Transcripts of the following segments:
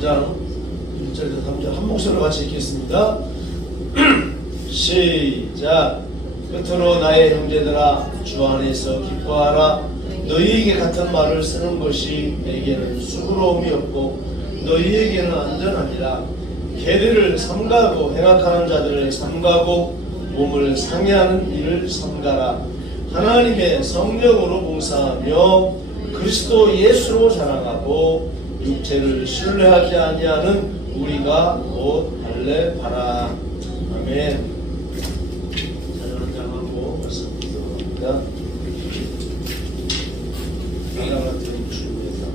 3장 1절에서 3절 한 목소리로 같이 읽겠습니다. 시작. 끝으로 나의 형제들아 주 안에서 기뻐하라. 너희에게 같은 말을 쓰는 것이 내게는 수고로움이 없고 너희에게는 안전하니라. 계들을 삼가고 행악하는 자들을 삼가고 몸을 상해하는 일을 삼가라. 하나님의 성령으로 봉사하며 그리스도 예수로 자랑하고 육체를 신뢰하지 아니하는 우리가 곧 할례하라. 아멘. 자전 장하고 말씀드립니다. 이와 같은 주님의 사랑.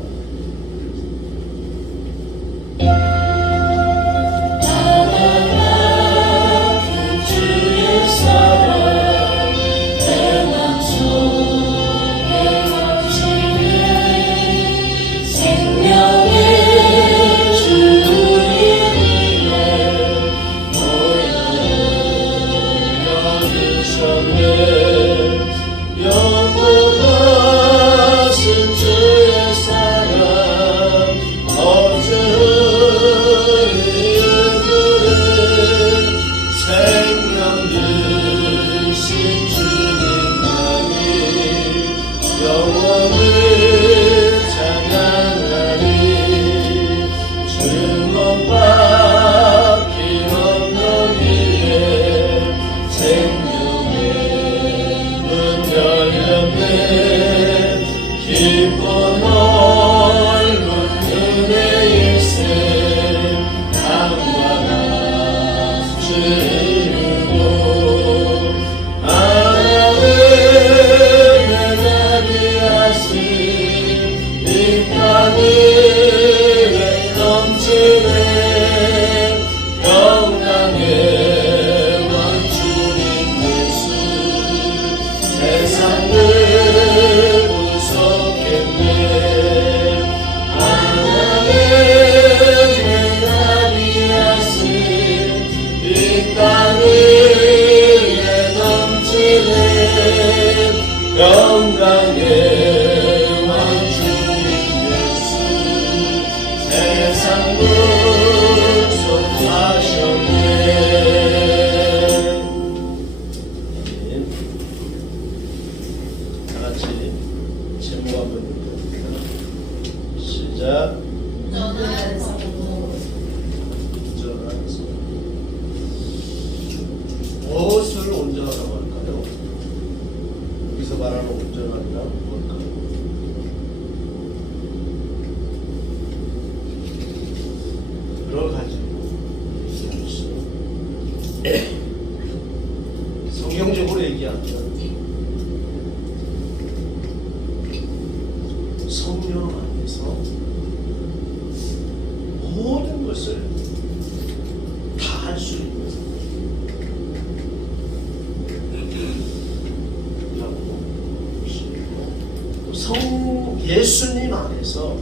무엇을 온전하다고 할까요? 여기서 말하는 온전하리라 뭘까요? 여러 가지로 얘기할 수 성경적으로 얘기하면 성령 안에서 모든 것을 다 할 수 있는 예수님 안에서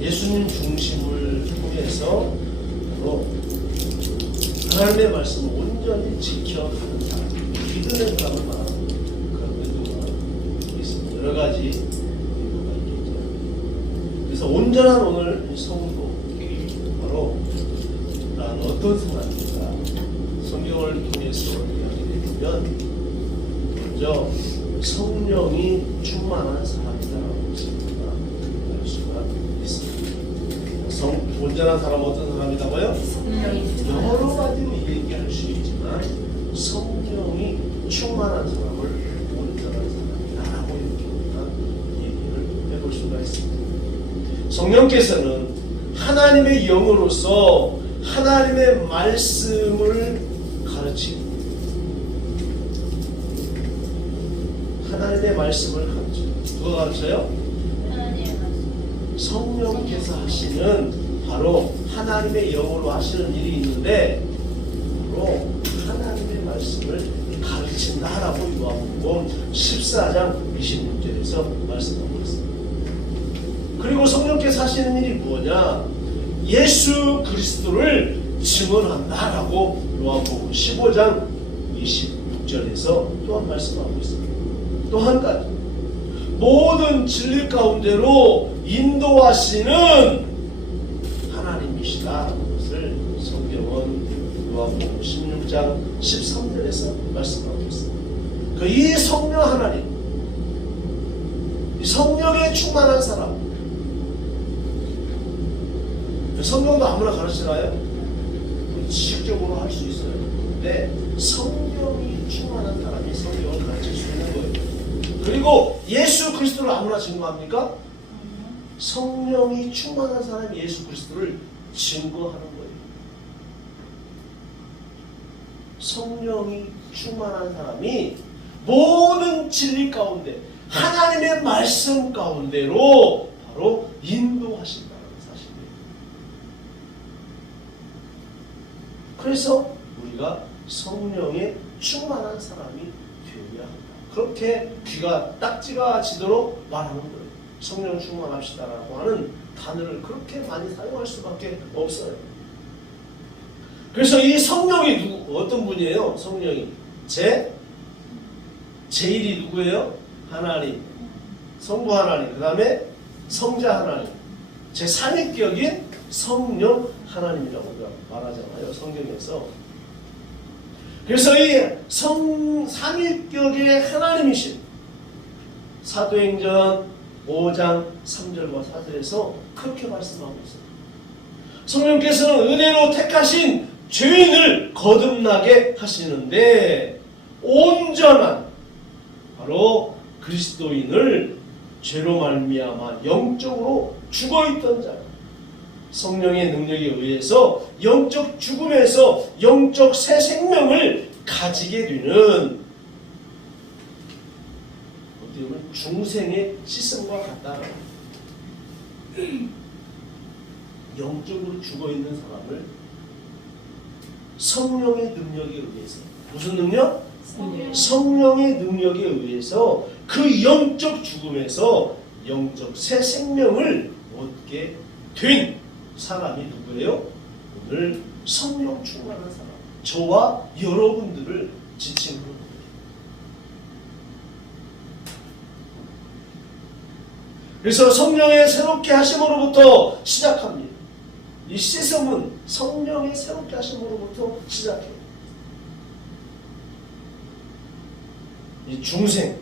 예수님 중심을 통해서 하나님의 말씀을 온전히 지켜가는 사람, 믿는 사람을 말하는 그런 의도가 있습니다. 여러 가지 의도가 있겠죠. 그래서 온전한 오늘 성도 바로 난 어떤 사람인가 성경을 통해서 이야기를 해보면 먼저 성령이 충만한 사람이다라고 알 수가 있습니다. 온전한 사람은 어떤 사람이라고요? 여러 가지로 얘기할 수 있지만 성령이 충만한 사람을 온전한 사람이라고 얘기를 해볼 수가 있습니다. 성령께서는 하나님의 영으로서 하나님의 말씀을 가르치고 하나님의 말씀을 가르쳐요. 누가 가르쳐요? 성령께서 하시는 바로 하나님의 영으로 하시는 일이 있는데 바로 하나님의 말씀을 가르친다라고 요한복음 14장 26절에서 말씀하고 있습니다. 그리고 성령께서 하시는 일이 뭐냐? 예수 그리스도를 증언한다라고 요한복음 15장 26절에서 또한 말씀하고 있습니다. 또 한 가지 모든 진리 가운데로 인도하시는 하나님 하나님이시다라는 것을 성경은 요한복음 16장 13절에서 말씀하고 있습니다. 이 성령 하나님, 이 성령에 충만한 사람, 성령도 아무나 가르치나요? 지식적으로 할 수 있어요. 근데 성령이 충만한 사람이 성경을 가르칠 수 있는 거예요. 그리고 예수 그리스도를 아무나 증거합니까? 성령이 충만한 사람이 예수 그리스도를 증거하는 거예요. 성령이 충만한 사람이 모든 진리 가운데 하나님의 말씀 가운데로 바로 인도하신다는 사실이에요. 그래서 우리가 성령에 충만한 사람이 되어야 한다. 그렇게 귀가 딱지가 지도록 말하는 거예요. 성령 충만합시다라고 하는 단어를 그렇게 많이 사용할 수밖에 없어요. 그래서 이 성령이 어떤 분이에요? 성령이 제1이 누구예요? 하나님, 성부 하나님, 그 다음에 성자 하나님, 제3위격인 성령 하나님이라고 우리가 말하잖아요, 성경에서. 그래서 이 삼위격의 하나님이신 사도행전 5장 3절과 4절에서 그렇게 말씀하고 있어요. 성령께서는 은혜로 택하신 죄인을 거듭나게 하시는데 온전한 바로 그리스도인을 죄로 말미암아 영적으로 죽어있던 자, 성령의 능력에 의해서 영적 죽음에서 영적 새 생명을 가지게 되는 어떻게 보면 중생의 시스템과 같다. 영적으로 죽어있는 사람을 성령의 능력에 의해서, 무슨 능력? 성령의 능력에 의해서 그 영적 죽음에서 영적 새 생명을 얻게 된 사람이 누구예요? 오늘 성령 충만한 사람, 저와 여러분들을 지칭하는 거예요. 그래서 성령의 새롭게 하심으로부터 시작합니다. 이 시스템은 성령의 새롭게 하심으로부터 시작해요. 이 중생,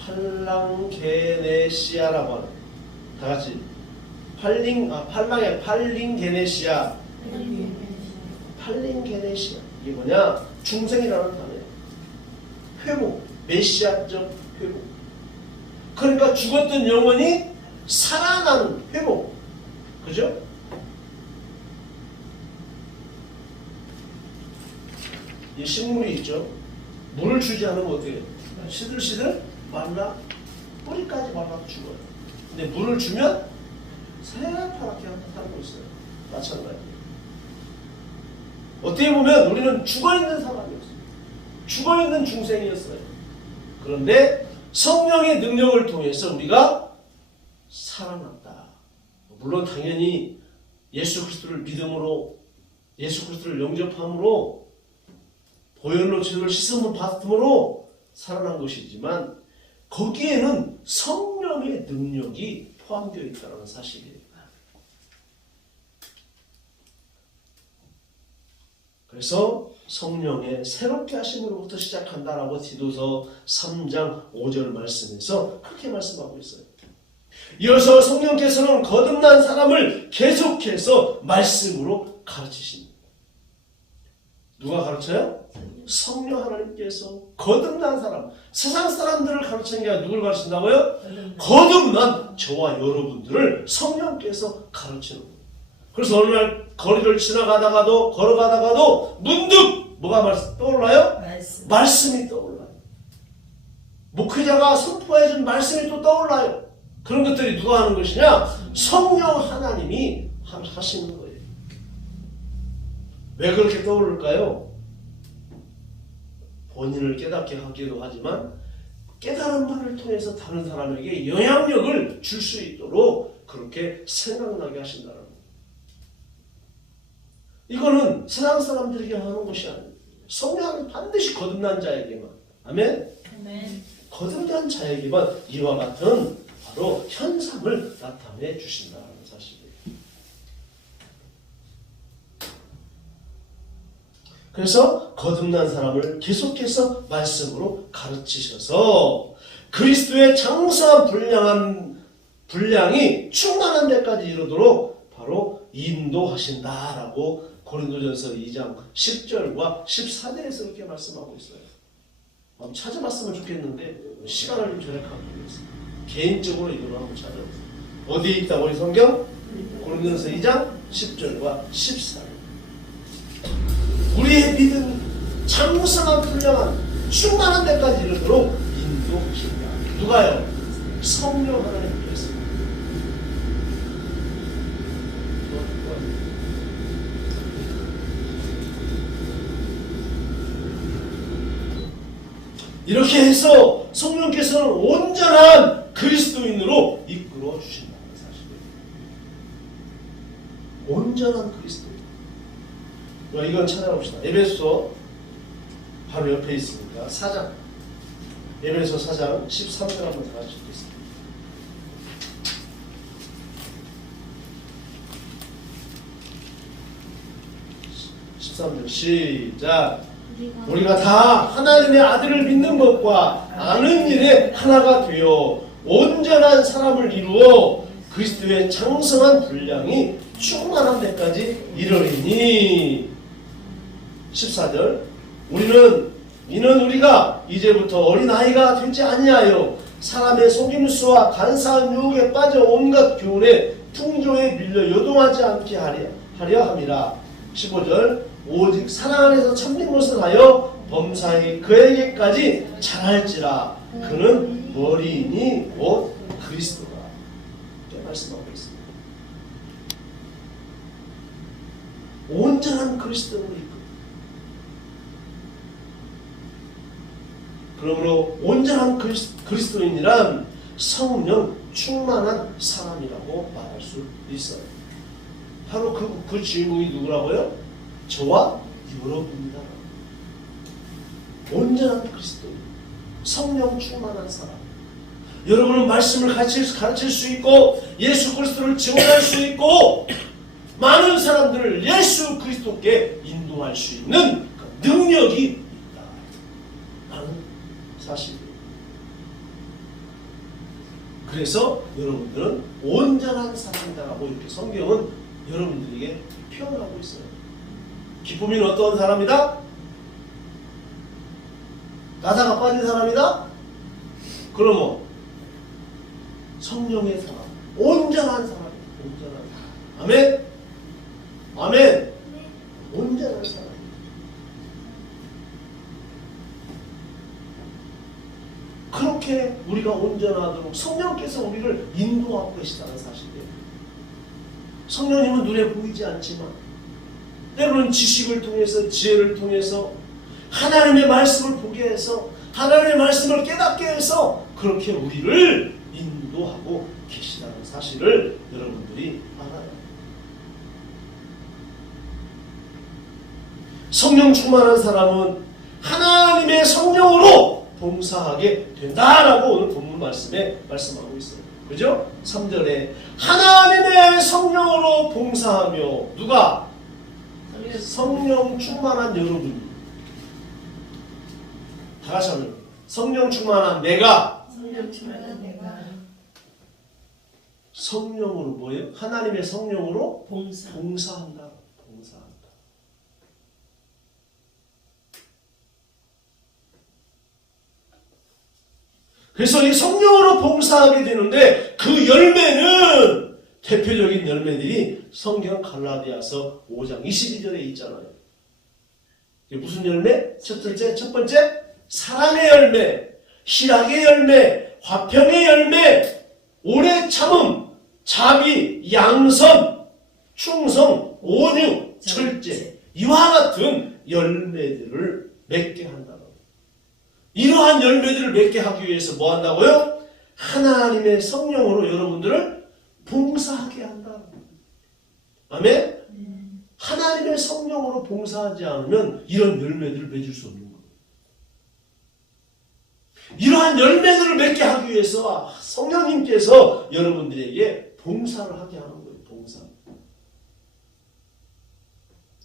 팔랑게네시아라고 하는, 다 같이 팔링게네시아. 팔링게네시아. 이게 뭐냐? 중생이라는 단어예요. 회복, 메시아적 회복. 그러니까 죽었던 영혼이 살아나는 회복. 그죠? 이 식물이 있죠. 물을 주지 않으면 어떻게 해요? 시들시들 말라, 뿌리까지 말라 죽어요. 근데 물을 주면 새파랗게 살고 있어요. 마찬가지예요. 어떻게 보면 우리는 죽어있는 사람이었어요. 죽어있는 중생이었어요. 그런데 성령의 능력을 통해서 우리가 살아났다. 물론 당연히 예수 그리스도를 믿음으로, 예수 그리스도를 영접함으로, 보혈로 죄를 씻음을 받음으로 살아난 것이지만 거기에는 성령의 능력이 포함되어 있다는 사실이에요. 그래서 성령의 새롭게 하심으로부터 시작한다라고 디도서 3장 5절 말씀에서 그렇게 말씀하고 있어요. 이어서 성령께서는 거듭난 사람을 계속해서 말씀으로 가르치십니다. 누가 가르쳐요? 성령 하나님께서 거듭난 사람, 세상 사람들을 가르치는 게 아니라 누굴 가르친다고요? 거듭난 저와 여러분들을 성령께서 가르치는 거예요. 그래서 어느 날 거리를 걸어가다가도 문득 뭐가 떠올라요? 말씀이 떠올라요. 목회자가 선포해준 말씀이 또 떠올라요. 그런 것들이 누가 하는 것이냐? 성령 하나님이 하시는 거예요. 왜 그렇게 떠오를까요? 본인을 깨닫게 하기도 하지만 깨달은 바를 통해서 다른 사람에게 영향력을 줄 수 있도록 그렇게 생각나게 하신다는 거예요. 이거는 세상 사람들에게 하는 것이 아니에요. 성령은 반드시 거듭난 자에게만, 아멘? 거듭난 자에게만 이와 같은 바로 현상을 나타내 주신다는 사실이에요. 그래서 거듭난 사람을 계속해서 말씀으로 가르치셔서 그리스도의 장성한 분량이 충만한 데까지 이르도록 바로 인도하신다라고 고린도전서 2장 10절과 14절에서 이렇게 말씀하고 있어요. 한번 찾아봤으면 좋겠는데 시간을 좀 절약하고 있습니다. 개인적으로 이걸 한번 찾아보세요. 어디에 있다고 이 성경? 고린도전서 2장 10절과 14절. 우리의 믿음이 장성한 분량한 충만한 데까지 이르도록 인도하신다. 누가요? 성령 하나님께서. 이렇게 해서 성령께서는 온전한 그리스도인으로 이끌어 주신다는 사실이에요. 온전한 그리스도인. 이건 찾아봅시다. 에베소 바로 옆에 있으니까 4장. 에베소 4장 13절 한번 다 같이 읽겠습니다. 13절 시작. 우리가 다 하나님의 아들을 믿는 것과 아는 일에 하나가 되어 온전한 사람을 이루어 그리스도의 장성한 분량이 충만한 데까지 이르리니. 14절. 이는 우리가 이제부터 어린아이가 되지 아니하여 사람의 속임수와 간사한 유혹에 빠져 온갖 교훈에 풍조에 밀려 요동하지 않게 하려 함이라. 15절. 오직 사랑 안에서 참된 것을 하여 범사에 그에게까지 잘할지라. 그는 머리이니 곧 그리스도다. 이렇게 말씀하고 있습니다. 온전한 그리스도로 이끌고. 그러므로 온전한 그리스도인이란 성령 충만한 사람이라고 말할 수 있어요. 바로 그 주인공이 누구라고요? 저와 여러분입니다. 온전한 그리스도인, 성령 충만한 사람. 여러분은 말씀을 가르칠 수 있고 예수 그리스도를 증언할 수 있고 많은 사람들을 예수 그리스도께 인도할 수 있는 그 능력이 있다라는 사실이에요. 그래서 여러분들은 온전한 사람이다라고 이렇게 성경은 여러분들에게 표현하고 있어요. 기쁨이는 어떤 사람이다? 나다가 빠진 사람이다? 그러면 성령의 사람, 온전한 사람, 온전한 사람. 아멘? 아멘? 온전한 사람. 그렇게 우리가 온전하도록 성령께서 우리를 인도하고 계시다는 사실이에요. 성령님은 눈에 보이지 않지만 때로는 지식을 통해서 지혜를 통해서 하나님의 말씀을 보게 해서 하나님의 말씀을 깨닫게 해서 그렇게 우리를 인도하고 계시다는 사실을 여러분들이 알아요. 성령 충만한 사람은 하나님의 성령으로 봉사하게 된다라고 오늘 본문 말씀에 말씀하고 있어요. 그죠? 3절에 하나님의 성령으로 봉사하며 누가? 성령 충만한 여러분이. 다 같이 하면 성령 충만한 내가. 성령으로 뭐예요? 하나님의 성령으로 봉사한다. 봉사한다. 그래서 이 성령으로 봉사하게 되는데 그 열매는 대표적인 열매들이 성경 갈라디아서 5장 22절에 있잖아요. 이게 무슨 열매? 첫 번째 사랑의 열매, 희락의 열매, 화평의 열매, 오래 참음, 자비, 양선, 충성, 온유, 절제, 이와 같은 열매들을 맺게 한다고. 이러한 열매들을 맺게 하기 위해서 뭐 한다고요? 하나님의 성령으로 여러분들을 봉사하게 한다. 아멘? 하나님의 성령으로 봉사하지 않으면 이런 열매들을 맺을 수 없는 거예요. 이러한 열매들을 맺게 하기 위해서 성령님께서 여러분들에게 봉사를 하게 하는 거예요. 봉사.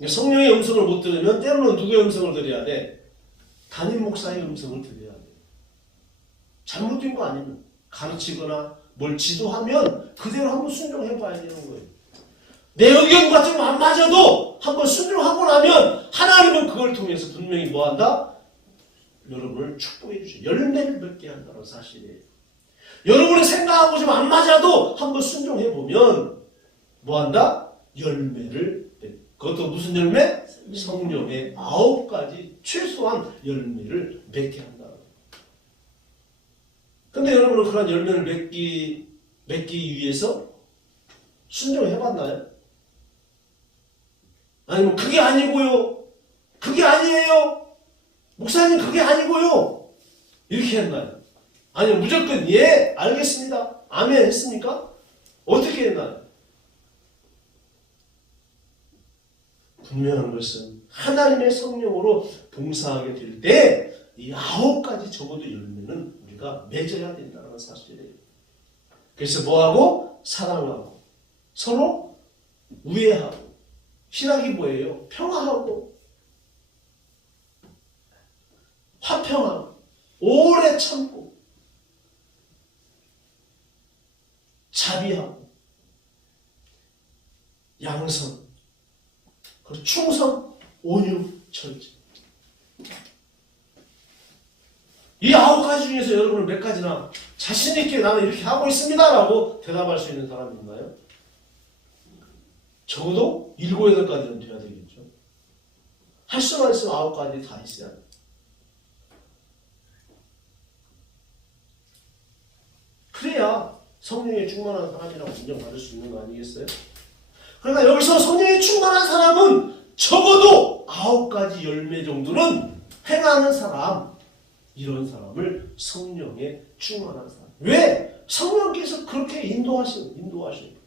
성령의 음성을 못 들으면 때로는 누구의 음성을 들어야 돼? 담임 목사의 음성을 들어야 돼. 잘못된 거 아니면 가르치거나 뭘 지도하면 그대로 한번 순종해 봐야 되는 거예요. 내 의견 같은 거 안 맞아도 한번 순종하고 나면 하나님은 그걸 통해서 분명히 뭐한다? 여러분을 축복해 주셔. 열매를 맺게 한다는 사실이에요. 여러분의 생각하고 좀 안 맞아도 한번 순종해 보면 뭐한다? 열매를 맺. 그것도 무슨 열매? 성령의 9가지 최소한 열매를 맺게 한다. 근데 여러분은 그런 열매를 맺기 위해서 순종을 해봤나요? 아니면 그게 아니고요. 그게 아니에요. 목사님 그게 아니고요. 이렇게 했나요? 아니면 무조건 예 알겠습니다. 아멘 했습니까? 어떻게 했나요? 분명한 것은 하나님의 성령으로 봉사하게 될 때 이 9가지 적어도 열매는 우리가 맺어야 된다는 사실이에요. 그래서 뭐하고? 사랑하고 서로 우애하고 신학이 뭐예요? 평화하고 화평하고 오래 참고 자비하고 양선 그리고 충성, 온유, 절제. 이 9가지 중에서 여러분은 몇 가지나 자신 있게 나는 이렇게 하고 있습니다라고 대답할 수 있는 사람이 있나요? 적어도 7, 8가지는 돼야 되겠죠. 할 수만 있으면 9가지 다 있어야 돼요. 그래야 성령에 충만한 사람이라고 인정받을 수 있는 거 아니겠어요? 그러니까 여기서 성령에 충만한 사람은 적어도 9가지 열매 정도는 행하는 사람, 이런 사람을 성령에 충만한 사람. 왜? 성령께서 그렇게 인도하시는.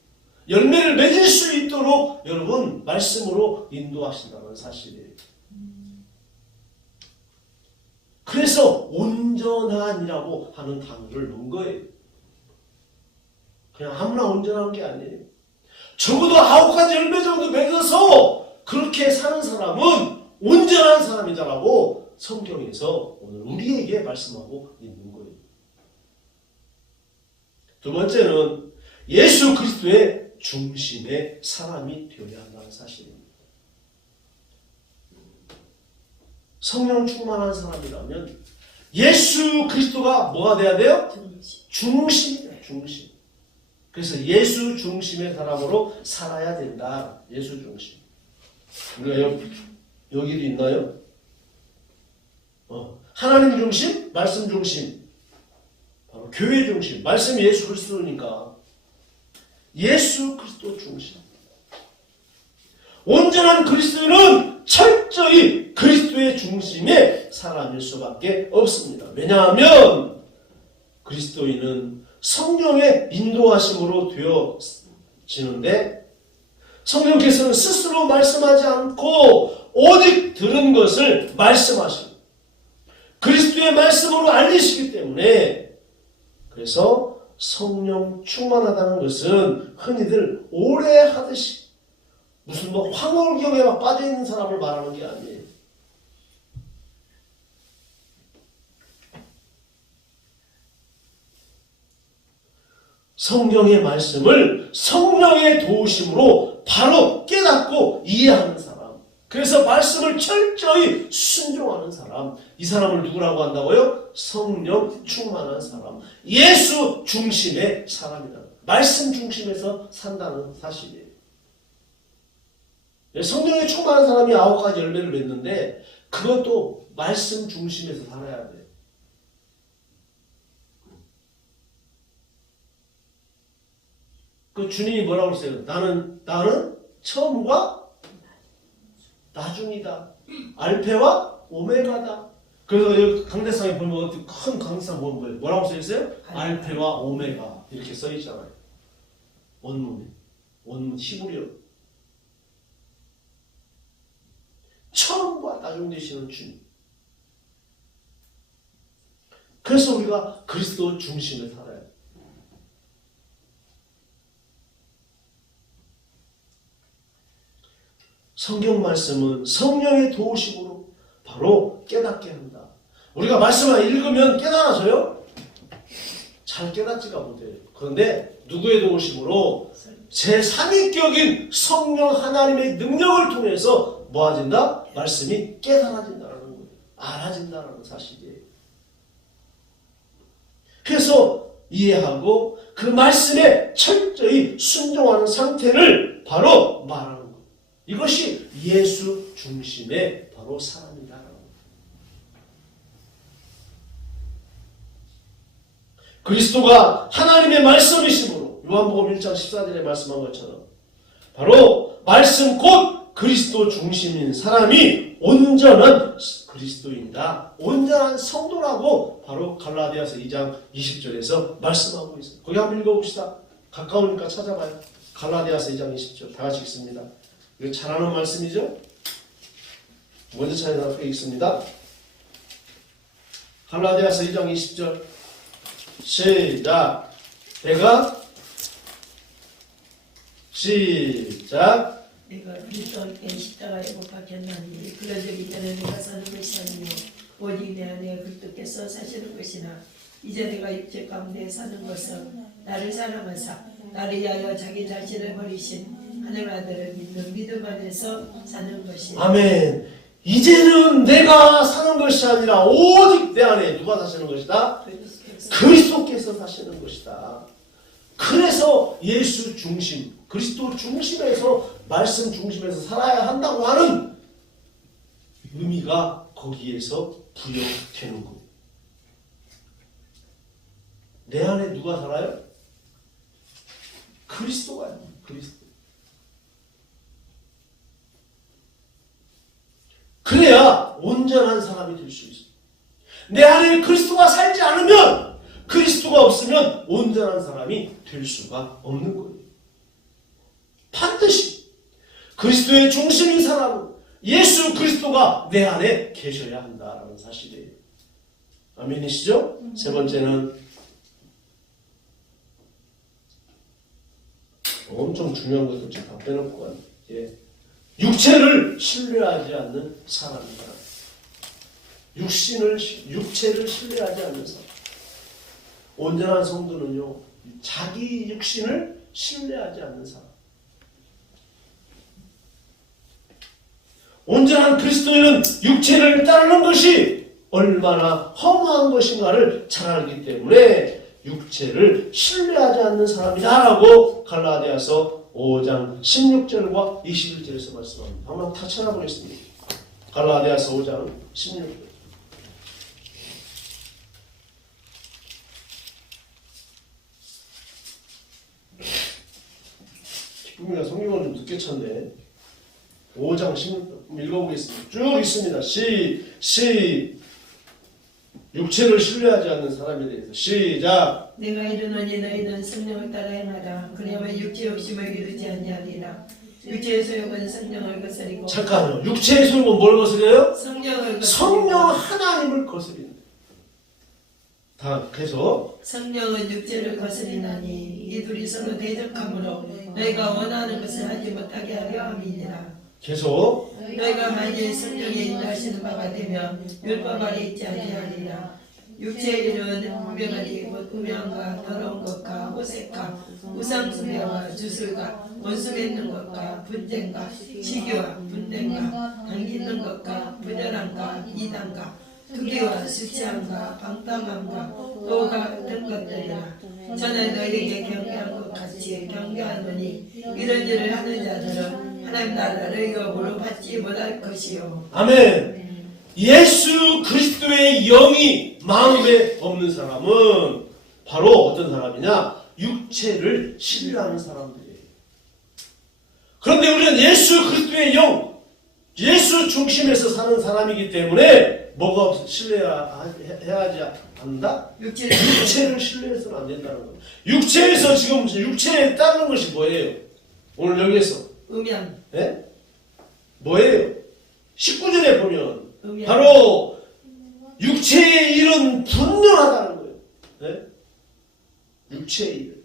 열매를 맺을 수 있도록 여러분 말씀으로 인도하신다는 사실이에요. 그래서 온전한이라고 하는 단어를 넣은 거예요. 그냥 아무나 온전한 게 아니에요. 적어도 9가지 열매 정도 맺어서 그렇게 사는 사람은 온전한 사람이다라고 성경에서 오늘 우리에게 말씀하고 있는 거예요. 두 번째는 예수 그리스도의 중심의 사람이 되어야 한다는 사실입니다. 성령 충만한 사람이라면 예수 그리스도가 뭐가 돼야 돼요? 중심이에요. 중심. 그래서 예수 중심의 사람으로 살아야 된다. 예수 중심. 우리가 여기도 있나요? 하나님 중심, 말씀 중심, 바로 교회 중심. 말씀이 예수 그리스도니까 예수 그리스도 중심. 온전한 그리스도인은 철저히 그리스도의 중심의 사람일 수밖에 없습니다. 왜냐하면 그리스도인은 성령의 인도하심으로 되어지는데 성령께서는 스스로 말씀하지 않고 오직 들은 것을 말씀하시고 그리스도의 말씀으로 알리시기 때문에 그래서 성령 충만하다는 것은 흔히들 오래 하듯이 무슨 황홀경에 막 빠져있는 사람을 말하는 게 아니에요. 성경의 말씀을 성령의 도우심으로 바로 깨닫고 이해하는 사람. 그래서 말씀을 철저히 순종하는 사람. 이 사람을 누구라고 한다고요? 성령 충만한 사람. 예수 중심의 사람이다. 말씀 중심에서 산다는 사실이에요. 성령에 충만한 사람이 9가지 열매를 맺는데 그것도 말씀 중심에서 살아야 돼요. 그 주님이 뭐라고 했어요? 나는 처음과 나중이다. 알페와 오메가다. 그래서 여기 강대상에 보면 큰 강대상 보면 뭐예요? 뭐라고 써있어요? 알페와 오메가 이렇게 써있잖아요. 원문 히브리어. 처음과 나중 되시는 주님. 그래서 우리가 그리스도 중심에 살아야 돼요. 성경 말씀은 성령의 도우심으로 바로 깨닫게 한다. 우리가 말씀을 읽으면 깨달아져요? 잘 깨닫지가 못해요. 그런데 누구의 도우심으로? 제3위격인 성령 하나님의 능력을 통해서 뭐해진다? 말씀이 깨달아진다는 거예요. 알아진다는 사실이에요. 그래서 이해하고 그 말씀에 철저히 순종하는 상태를 바로 말하는 거예요. 이것이 예수 중심의 바로 사람이다. 그리스도가 하나님의 말씀이심으로 요한복음 1장 14절에 말씀한 것처럼 바로 말씀 곧 그리스도 중심인 사람이 온전한 그리스도인이다. 온전한 성도라고 바로 갈라디아서 2장 20절에서 말씀하고 있어요. 거기 한번 읽어봅시다. 가까우니까 찾아봐요. 갈라디아서 2장 20절 다 같이 읽습니다. 이거 잘 아는 말씀이죠? 먼저 찾아서 앞에 읽습니다. 갈라디아서 2장 20절 시작. 내가 시작. 내가 그리스도와 함께 십자가에 못 박혔나니 그러저기 전에 내가 사는 것이 아니요 오직 내 안에 그리스도께서 사시는 것이나 이제 내가 육체 가운데 사는 것은 나를 사랑하사 나를 위하여 자기 자신을 버리신 하늘 아들을 믿는 믿음 안에서 사는 것이다. 아멘. 이제는 내가 사는 것이 아니라 오직 내 안에 누가 사시는 것이다? 그리스도께서 사시는 것이다. 그래서 예수 중심, 그리스도 중심에서 말씀 중심에서 살아야 한다고 하는 의미가 거기에서 부여되는 거예요. 내 안에 누가 살아요? 그리스도가요. 그리스도. 그래야 온전한 사람이 될 수 있어요. 내 안에 그리스도가 살지 않으면, 그리스도가 없으면 온전한 사람이 될 수가 없는 거예요. 반드시 그리스도의 중심인 사람은 예수 그리스도가 내 안에 계셔야 한다라는 사실이에요. 아멘이시죠? 세 번째는 엄청 중요한 것도 지금 다 빼놓고 가요. 예. 육체를 신뢰하지 않는 사람이다. 육체를 신뢰하지 않는 사람. 온전한 성도는요, 자기 육신을 신뢰하지 않는 사람. 온전한 그리스도인은 육체를 따르는 것이 얼마나 허무한 것인가를 잘 알기 때문에 육체를 신뢰하지 않는 사람이다라고 갈라디아서 5장 16절과 21절에서 말씀합니다. 한번 다 찾아보겠습니다. 갈라디아서 5장 16절. 기쁨이가 성경을 좀 늦게 찾네. 5장 16절 읽어보겠습니다. 쭉 있습니다. 육체를 신뢰하지 않는 사람에 대해서 시작. 내가 이르노니 너희는 성령을 따라 행하라. 그러면 육체 욕심을 이루지 아니하리라. 육체의 소욕은 성령을 거스리고. 잠깐요. 육체의 소욕은 뭘 거스려요? 성령을 거스리고. 성령 하나님을 거스린다. 다 계속. 성령은 육체를 거스리나니 이 둘이 서로 대적하므로 너희가 원하는 것을 하지 못하게 하려 함이니라. 계속. 너희가 만일 성령의 인도하시는 바가 되면 율법 아래 있지 아니하리라. 육체의 일은 분명하니 곧 음양과 더러운 것과 호색과 우상숭배와 주술과 원수 맺는 것과 분쟁과 시기와 분쟁과 당기는 것과 부절함과 이단과 투기와 수치함과 방탕함과 또 같은 것들이라. 저는 너희에게 경계한 것 같이 경계하노니 이런 일을 하는 자들은 하나님 나라를 영으로 받지 못할 것이요. 아멘. 예수 그리스도의 영이 마음에 없는 사람은 바로 어떤 사람이냐? 육체를 신뢰하는 사람들이에요. 그런데 우리는 예수 그리스도의 영, 예수 중심에서 사는 사람이기 때문에 뭐가 신뢰해야 한다? 육체를 신뢰해서는 안 된다는 거예요. 육체에서 지금 육체에 따르는 것이 뭐예요? 오늘 여기에서 음양. 네? 뭐예요? 19절에 보면 음양. 바로 육체의 일은 분명하다는 거예요. 네? 육체의 일.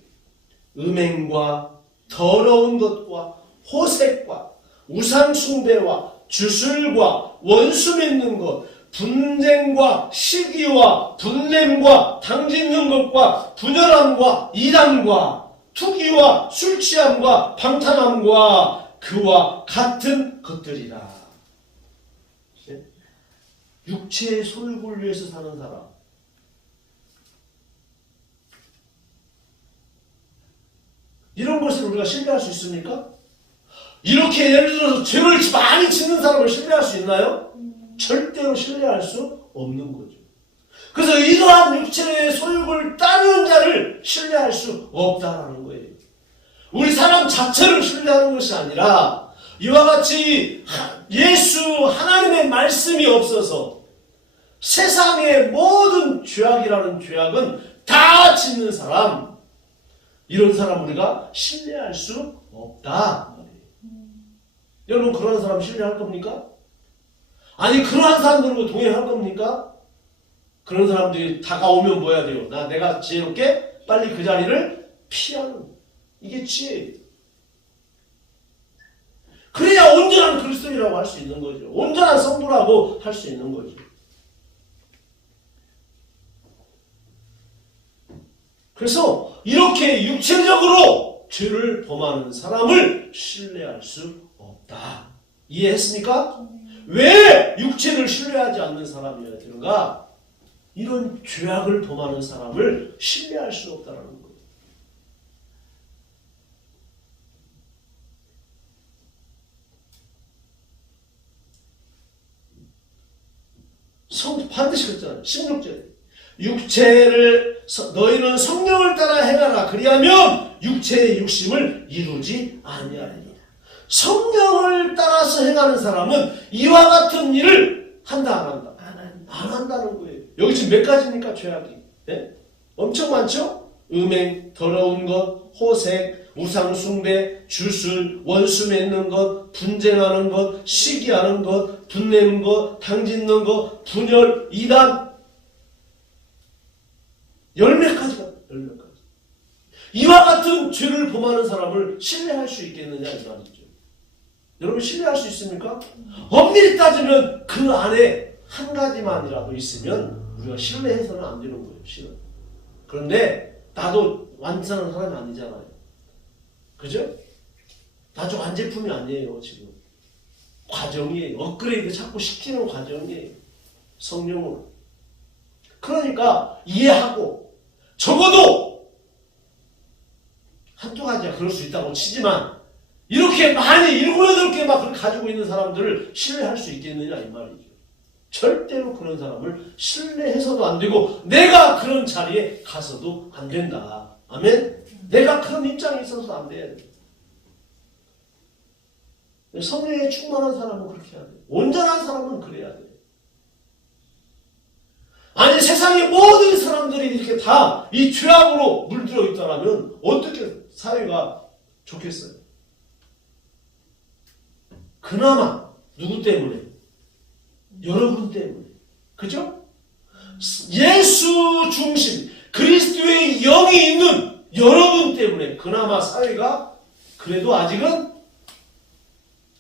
음행과 더러운 것과 호색과 우상 숭배와 주술과 원수 맺는 것, 분쟁과 시기와 분냄과 당짓는 것과 분열함과 이단과 투기와 술취함과 방탕함과 그와 같은 것들이라. 육체의 소욕을 위해서 사는 사람, 이런 것을 우리가 신뢰할 수 있습니까? 이렇게 예를 들어서 죄를 많이 짓는 사람을 신뢰할 수 있나요? 절대로 신뢰할 수 없는 거죠. 그래서 이러한 육체의 소욕을 따르는 자를 신뢰할 수 없다라는 거예요. 우리 사람 자체를 신뢰하는 것이 아니라 이와 같이 예수 하나님의 말씀이 없어서 세상의 모든 죄악이라는 죄악은 다 짓는 사람, 이런 사람 우리가 신뢰할 수 없다. 여러분 그런 사람 신뢰할 겁니까? 아니 그러한 사람들과 동행할 겁니까? 그런 사람들이 다가오면 뭐 해야 돼요? 내가 지혜롭게 빨리 그 자리를 피하는, 이게 지혜예요. 그래야 온전한 그리스도인이라고 할 수 있는 거죠. 온전한 성도라고 할 수 있는 거죠. 그래서 이렇게 육체적으로 죄를 범하는 사람을 신뢰할 수 없다. 이해했습니까? 왜 육체를 신뢰하지 않는 사람이어야 되는가? 이런 죄악을 범하는 사람을 신뢰할 수 없다는 거예요. 반드시 그랬잖아요. 16절에 너희는 성령을 따라 행하라. 그리하면 육체의 욕심을 이루지 아니하리라. 성령을 따라서 행하는 사람은 이와 같은 일을 한다 안 한다? 안 한다는 거예요. 여기 지금 몇 가지입니까? 죄악이. 네? 엄청 많죠? 음행, 더러운 것, 호색, 우상 숭배, 주술, 원수 맺는 것, 분쟁하는 것, 시기하는 것, 분내는 것, 당짓는 것, 분열, 이단, 열몇 가지가, 열몇 가지. 이와 같은 죄를 범하는 사람을 신뢰할 수 있겠느냐 이 말이죠. 여러분 신뢰할 수 있습니까? 엄밀히 따지면 그 안에 한 가지만이라도 있으면 우리가 신뢰해서는 안 되는 거예요. 실은. 그런데 나도 완전한 사람이 아니잖아요. 그죠? 나도 완제품이 아니에요. 지금 과정이에요. 업그레이드 자꾸 시키는 과정이에요. 성령으로. 그러니까 이해하고 적어도 한두 가지야 그럴 수 있다고 치지만 이렇게 많이 7, 8개 막 가지고 있는 사람들을 신뢰할 수 있겠느냐 이 말이죠. 절대로 그런 사람을 신뢰해서도 안 되고 내가 그런 자리에 가서도 안 된다. 아멘? 내가 그런 입장에 있어서도 안 돼야 돼. 성령에 충만한 사람은 그렇게 해야 돼. 온전한 사람은 그래야 돼. 아니 세상의 모든 사람들이 이렇게 다 이 죄악으로 물들어 있다면 어떻게 사회가 좋겠어요? 그나마 누구 때문에? 여러분 때문에. 그죠? 예수 중심 그리스도의 영이 있는 여러분 때문에 그나마 사회가 그래도 아직은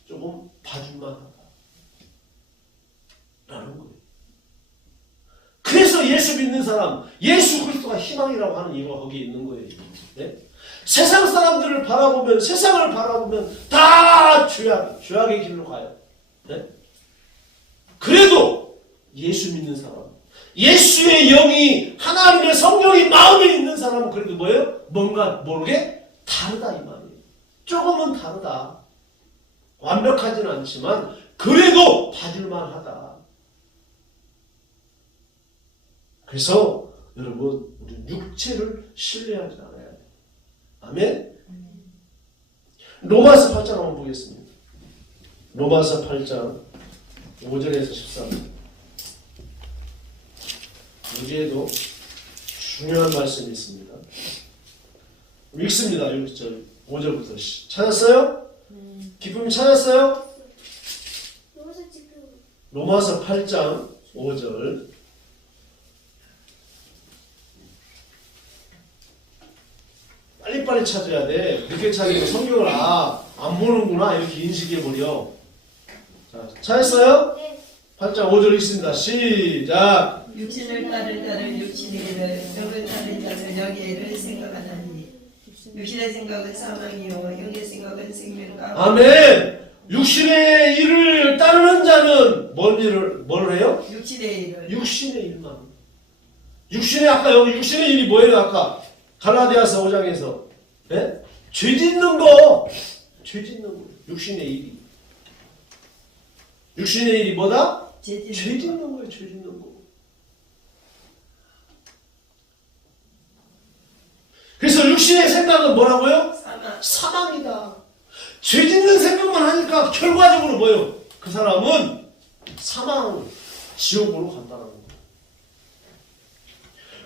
조금 봐줄만하다 라는 거예요. 그래서 예수 믿는 사람, 예수 그리스도가 희망이라고 하는 이유가 거기에 있는 거예요. 네? 세상 사람들을 바라보면, 세상을 바라보면 다 죄악의 길로 가요. 네? 그래도 예수 믿는 사람, 예수의 영이, 하나님의 성령이 마음에 있는 사람은 그래도 뭐예요? 뭔가 모르게 다르다 이 말이에요. 조금은 다르다. 완벽하지는 않지만 그래도 봐줄만 하다. 그래서 여러분 우리 육체를 신뢰하지 않아야 돼요. 아멘? 로마서 8장 한번 보겠습니다. 로마서 8장 5절에서 13절. 여기에도 중요한 말씀이 있습니다. 읽습니다. 6절 5절부터. 찾았어요? 기쁨이 찾았어요? 로마서 8장 5절. 빨리빨리 찾아야 돼. 늦게 찾으면 성경을 안 보는구나 이렇게 인식해버려. 자, 찾았어요? 8장 5절 있습니다. 시작. 육신을 따를 자는 육신의 일을, 영을 따를 자는 영의 일을 생각하나니 육신의 생각은 사망이요 영의 생각은 생명과. 아멘. 육신의 일을 따르는 자는 뭘 해요? 육신의 일을. 육신의 일만. 육신의 아까 여기 육신의 일이 뭐예요? 아까 갈라디아서 5장에서 네? 죄 짓는 거. 죄 짓는 거. 육신의 일이. 육신의 일이 뭐다? 죄 짓는 거예요. 죄 짓는 거. 그래서 육신의 생각은 뭐라고요? 사망이다. 죄 짓는 생각만 하니까 결과적으로 뭐예요? 그 사람은 사망, 지옥으로 간다는 거예요.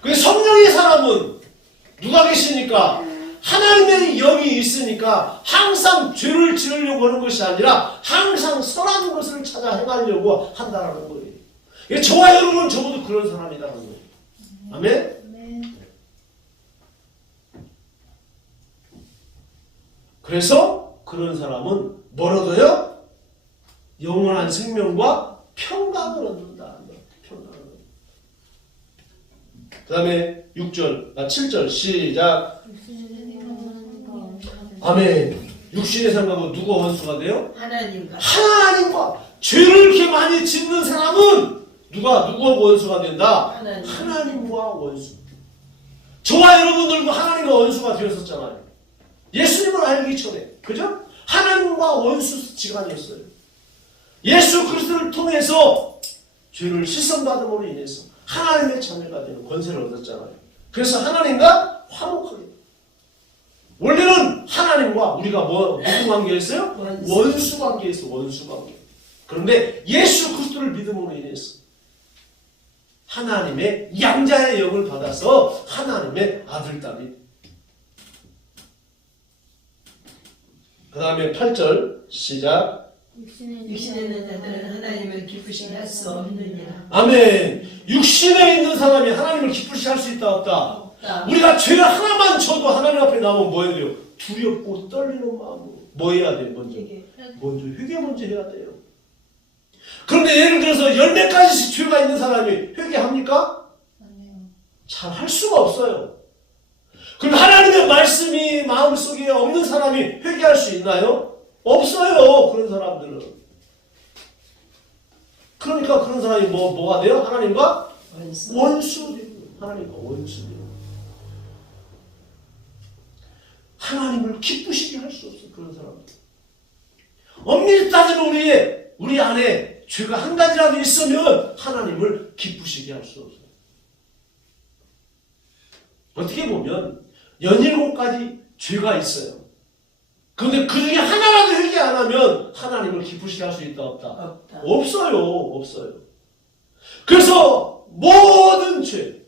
그 성령의 사람은 누가 계시니까? 하나님의 영이 있으니까 항상 죄를 지으려고 하는 것이 아니라 항상 선한 것을 찾아 행하려고 한다는 거예요. 저와 여러분은 적어도 그런 사람이라는 거예요. 아멘? 그래서 그런 사람은 뭘 얻어요? 영원한 생명과 평강을 얻는다. 평강을. 그 다음에 7절 시작. 아멘. 육신의 생각은 누가 원수가 돼요? 하나님과. 죄를 이렇게 많이 짓는 사람은 누가 원수가 된다? 하나님과 원수. 저와 여러분들도 하나님과 원수가 되었었잖아요. 예수님을 알기 전에. 그죠? 하나님과 원수 지간이었어요. 예수 그리스도를 통해서 죄를 씻음받음으로 인해서 하나님의 자녀가 되는 권세를 얻었잖아요. 그래서 하나님과 화목하게. 원래는 하나님과 우리가 무슨 관계였어요? 원수 관계였어. 원수 관계. 그런데 예수 그리스도를 믿음으로 인해서 하나님의 양자의 영을 받아서 하나님의 아들, 딸이. 그 다음에 8절 시작. 육신에 있는 자들은 하나님을 기쁘시게 할 수 없느니라. 아멘. 육신에 있는 사람이 하나님을 기쁘시게 할 수 있다 없다? 우리가 죄 하나만 져도 하나님 앞에 나오면 뭐 해야 돼요? 두렵고 떨리는 마음으로 뭐 해야 돼요? 먼저 회개 먼저 해야 돼요. 그런데 예를 들어서 10가지씩 죄가 있는 사람이 회개합니까? 잘 할 수가 없어요. 그럼 하나님의 말씀이 마음속에 없는 사람이 회개할 수 있나요? 없어요. 그런 사람들은. 그러니까 그런 사람이 뭐가 돼요? 하나님과 원수. 하나님과 원수. 하나님을 기쁘시게 할 수 없어요. 그런 사람들. 엄밀히 따지면 우리 안에 죄가 한 가지라도 있으면 하나님을 기쁘시게 할 수 없어요. 어떻게 보면 17가지 죄가 있어요. 그런데 그 중에 하나라도 회개 안 하면 하나님을 기쁘시게 할 수 있다 없다? 없어요. 그래서 모든 죄,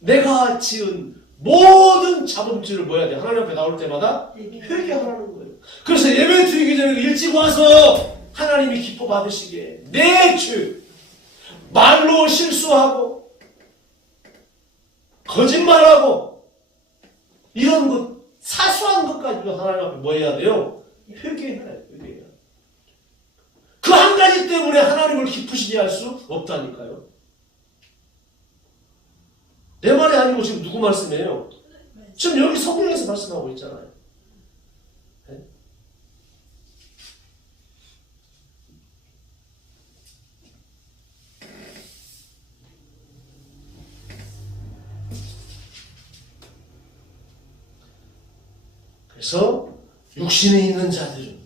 내가 지은 모든 자범죄를 뭐 해야 돼? 하나님 앞에 나올 때마다 회개하라는 거예요. 그래서 예배 드리기 전에 일찍 와서 하나님이 기뻐 받으시게 내 죄, 말로 실수하고 거짓말하고 이런 것, 사소한 것까지도 하나님 앞에 뭐 해야 돼요? 회개해야 돼요. 그 한 가지 때문에 하나님을 기쁘시게 할 수 없다니까요. 내 말이 아니고 지금 누구 말씀이에요? 지금 여기 성경에서 말씀하고 있잖아요. 네? 그래서 육신에 있는 자들은,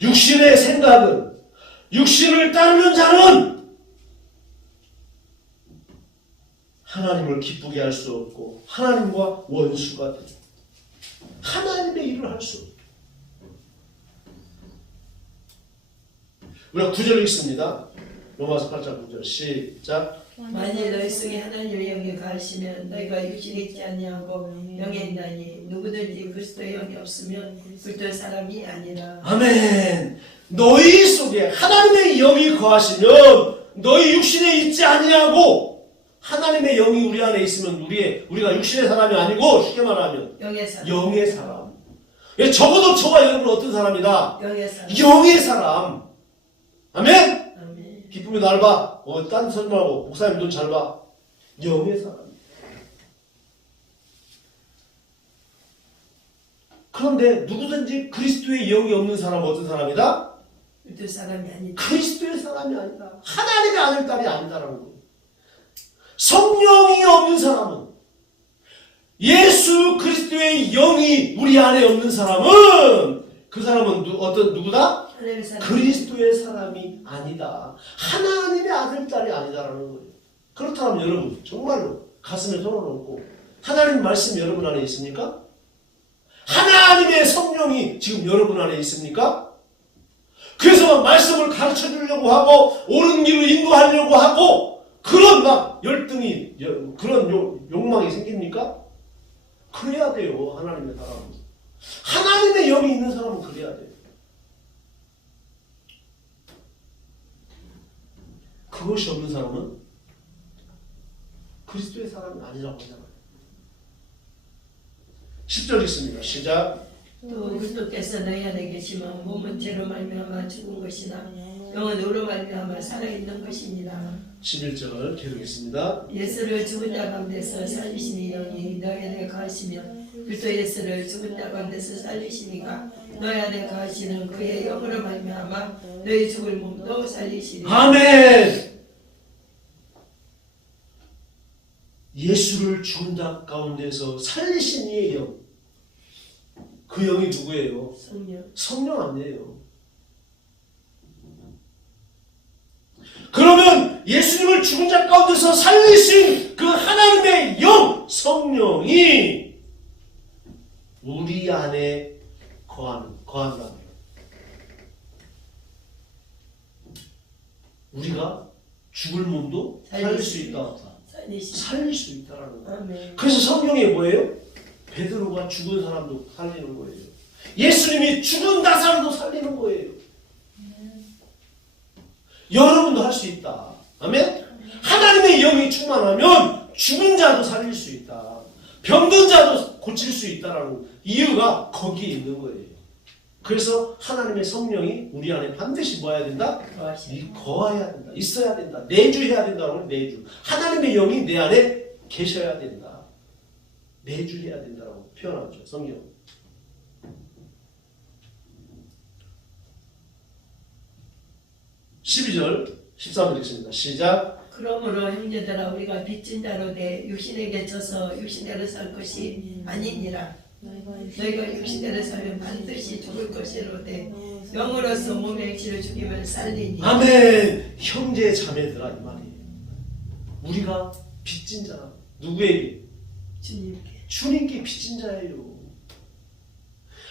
육신의 생각은, 육신을 따르는 자는 하나님을 기쁘게 할 수 없고 하나님과 원수가 되고 하나님의 일을 할 수 없고. 우리가 9절 읽습니다. 로마서 8장 9절 시작. 만일 너희 속에 하나님의 영이 가시면 너희가 육신에 있지 아니하고 영에 있나니 누구든지 그리스도의 영이 없으면 그리스도의 사람이 아니라. 아멘. 너희 속에 하나님의 영이 거하시면 너희 육신에 있지 아니하고, 하나님의 영이 우리 안에 있으면 우리가 육신의 사람이 아니고 쉽게 말하면 영의 사람. 영의 사람. 적어도 저와 여러분은 어떤 사람이다? 영의 사람. 영의 사람. 아멘? 아멘. 기쁨이 날 봐. 딴 소리 말고 목사님 눈 잘 봐. 영의 사람. 그런데 누구든지 그리스도의 영이 없는 사람은 어떤 사람이다? 그 사람이 아니다. 그리스도의 사람이 아니다. 하나님의 아들, 딸이 아니다라는 거예요. 성령이 없는 사람은, 예수 그리스도의 영이 우리 안에 없는 사람은, 그 사람은 누구다? 하나님의 사람. 그리스도의 사람이 아니다. 하나님의 아들, 딸이 아니다라는 거예요. 그렇다면 여러분 정말로 가슴에 손을 얹고 하나님 말씀 여러분 안에 있습니까? 하나님의 성령이 지금 여러분 안에 있습니까? 그래서 말씀을 가르쳐 주려고 하고 옳은 길로 인도하려고 하고 그런 막 열등이 그런 욕망이 생깁니까? 그래야 돼요. 하나님의 사람은. 하나님의 영이 있는 사람은 그래야 돼요. 그것이 없는 사람은 그리스도의 사람이 아니라고 하잖아요. 10절 있습니다. 시작. 또 그리스도께서 너희 안에 계시면 몸은 죄로 말미암아 죽은 것이나 영은 의로 말미암아 살아있는 것이니라. 11절 계속했습니다. 예수를 죽은 자 가운데서 살리시니 영이 너희 안에 거하시며 그리스도 예수를 죽은 자 가운데서 살리시니가 너희 안에 거하시는 그의 영으로 말미암아 너희 죽을 몸도 살리시리라. 아멘. 예수를 죽은 자 가운데서 살리신 이의 영. 그 영이 누구예요? 성령. 성령 아니에요. 그러면 예수님을 죽은 자 가운데서 살리신 그 하나님의 영, 성령이 우리 안에 거한다. 우리가 죽을 몸도 살릴 수 있다. 살릴 수 있다라는 거예요. 아멘. 그래서 성경에 뭐예요? 베드로가 죽은 사람도 살리는 거예요. 예수님이 죽은 나사로도 살리는 거예요. 여러분도 할 수 있다. 아멘? 하나님의 영이 충만하면 죽은 자도 살릴 수 있다. 병든 자도 고칠 수 있다라는 이유가 거기에 있는 거예요. 그래서 하나님의 성령이 우리 안에 반드시 뭐 해야 된다? 거해야 된다. 있어야 된다. 내주해야 된다는 내주. 하나님의 영이 내 안에 계셔야 된다. 내주해야 된다고 표현하죠. 성경. (12절) (13절) 읽습니다. 시작. 그러므로 형제들아 우리가 빚진 자로 돼 육신에게 져서 육신대로 살 것이 아니니라. 너희가 육신대로 살면 반드시 죽을 것이로되 영으로서 몸의 행실을 죽이면 살리니. 아멘. 형제 자매들아 이 말이에요. 우리가 빚진 자라. 누구에게? 주님께. 주님께 빚진 자예요.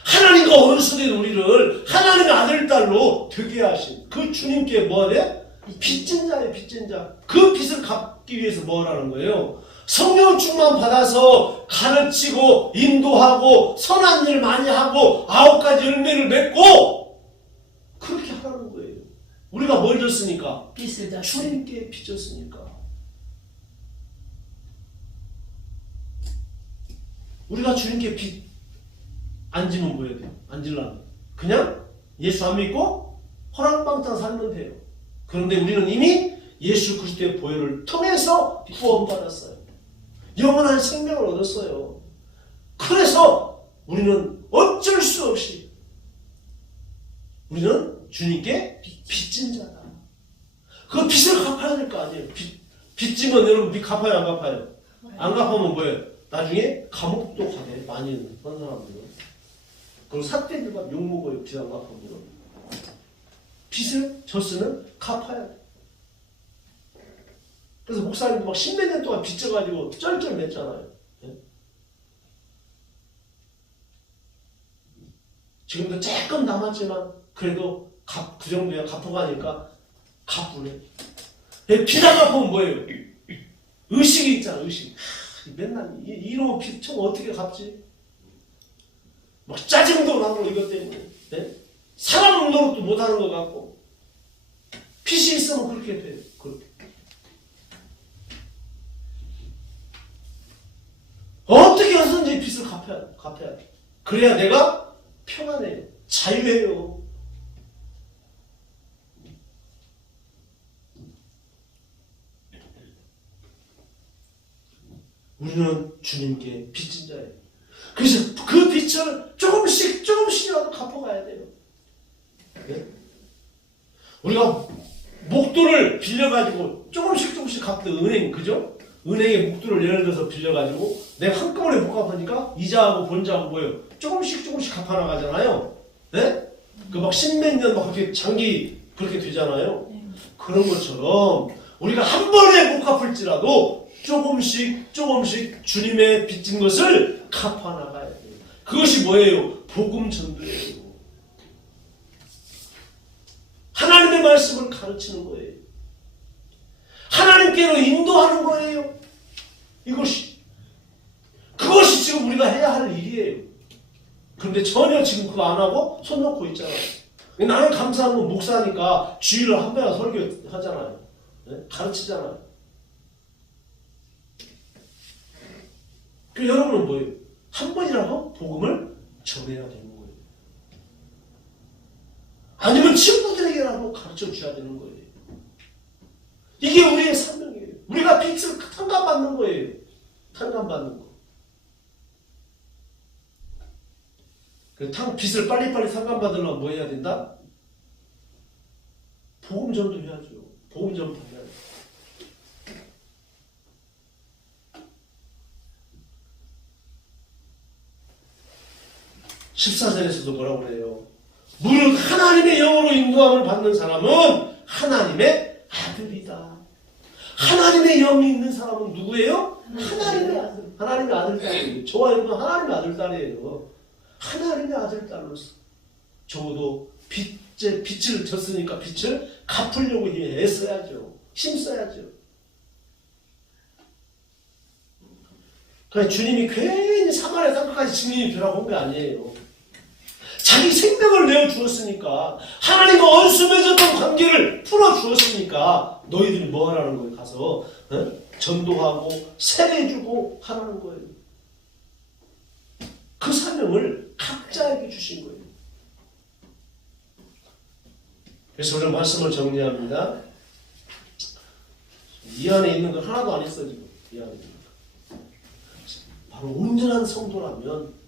하나님과 원수된 우리를 하나님의 아들 딸로 되게 하신 그 주님께 뭐 하래? 빚진 자예요. 빚진 자. 그 빚을 갚기 위해서 뭐 하라는 거예요? 성령 충만 받아서 가르치고 인도하고 선한 일 많이 하고 9가지 열매를 맺고 그렇게 하라는 거예요. 우리가 뭘 줬으니까? 빚을 졌어요. 주님께 빚졌으니까. 우리가 주님께 빚 안 지면 뭐 해야 돼요? 안 질라면 그냥 예수 안 믿고 허랑방탕 살면 돼요. 그런데 우리는 이미 예수 그리스도의 보혈을 통해서 구원받았어요. 영원한 생명을 얻었어요. 그래서 우리는 어쩔 수 없이 우리는 주님께 빚진 자다. 그 빚을 갚아야 될 거 아니에요. 빚지면 여러분 빚 갚아요 안 갚아요? 안 갚으면 뭐예요? 나중에 감옥도 가게 많이 있는 그런 사람들은. 그리고 삿대들과 욕먹어요. 빚 안 갚으면. 빚을 졌으면 갚아야 돼. 그래서 목사님도 막 십몇 년 동안 빚져가지고 쩔쩔 맸잖아요. 네? 지금도 조금 남았지만 그래도 그 정도야 갚아가니까 갚으네. 빚 안 갚으면 뭐예요? 의식이 있잖아. 의식. 맨날 이러면 빚 총 어떻게 갚지? 막 짜증도 나고 이것 때문에. 네? 사람 노릇도 못하는 것 같고 빚이 있으면 그렇게 돼요. 그렇게. 어떻게 해서든지 빚을 갚아야 돼. 그래야 내가 평안해요. 자유해요. 우리는 주님께 빚진 자예요. 그래서 그 빚을 조금씩이라도 갚아가야 돼요. 네? 우리가 목돈을 빌려가지고 조금씩 갚던 은행, 그죠? 은행에 목돈을 예를 들어서 빌려가지고 내가 한꺼번에 못 갚으니까 이자하고 본자하고 뭐예요? 조금씩 갚아나가잖아요. 네? 그 막 십몇 년 막 그렇게 장기 그렇게 되잖아요. 그런 것처럼 우리가 한 번에 못 갚을지라도 조금씩 주님의 빚진 것을 갚아나가야 돼요. 그것이 뭐예요? 복음 전도예요. 하나님의 말씀을 가르치는 거예요. 하나님께로 인도하는 거예요. 그것이 지금 우리가 해야 할 일이에요. 그런데 전혀 지금 그거 안 하고 손 놓고 있잖아요. 나는 감사한 건 목사니까 주일을 한 배나 설교하잖아요. 네? 가르치잖아요. 그 여러분은 뭐예요? 한 번이라도 복음을 전해야 되는 거예요. 아니면 친구들에게라도 가르쳐 줘야 되는 거예요. 이게 우리의 사명이에요. 우리가 빚을 탕감받는 거예요. 탕감받는 거. 빚을 빨리빨리 탕감받으려면 뭐 해야 된다? 복음 전도해야죠. 복음 전도해야죠. 14절에서도 뭐라고 그래요? 무릇 하나님의 영으로 인도함을 받는 사람은 하나님의 아들이다. 하나님의 영이 있는 사람은 누구예요? 하나님의 아들. 하나님의 아들 딸이에요. 저와 여러분 하나님의 아들 딸이에요. 하나님의 아들 딸로서 적어도 빚을 졌으니까 빚을 갚으려고 애써야죠. 힘써야죠. 그러니까 주님이 괜히 사마리아 땅끝까지 증인이 되라고 한 게 아니에요. 자기 생명을 내어주었으니까, 하나님과 언수 맺었던 관계를 풀어주었으니까 너희들이 뭐 하라는 거예요? 가서 전도하고 세례주고 하라는 거예요. 그 사명을 각자에게 주신 거예요. 그래서 오늘 말씀을 정리합니다. 이 안에 있는 건 하나도 안 있어 지금. 이 안에 있는 거. 바로 온전한 성도라면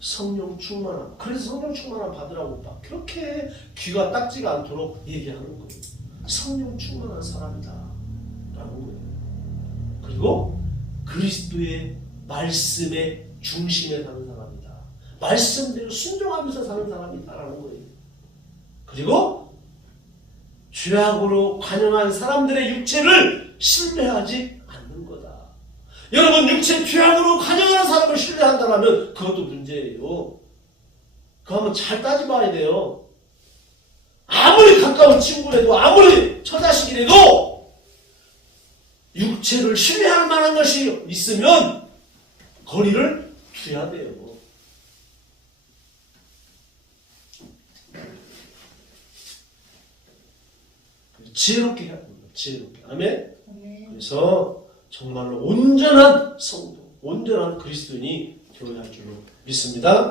성령 충만함. 그래서 성령 충만함 받으라고 막 그렇게 귀가 딱지가 않도록 얘기하는 거예요. 성령 충만한 사람이다 라는 거예요. 그리고 그리스도의 말씀의 중심에 사는 사람이다. 말씀대로 순종하면서 사는 사람이다라는 거예요. 그리고 죄악으로 관영한 사람들의 육체를 신뢰하지 않는 거다. 여러분, 육체 죄악으로 관영하는 사람을 신뢰한다면 그것도 문제예요. 그거 한번 잘 따져봐야 돼요. 아무리 가까운 친구라도, 아무리 처자식이라도 육체를 신뢰할 만한 것이 있으면 거리를 두어야 돼요. 지혜롭게 해야 됩니다. 지혜롭게. 아멘? 그래서 정말로 온전한 성도, 온전한 그리스도인이 되어야 할 줄로 믿습니다.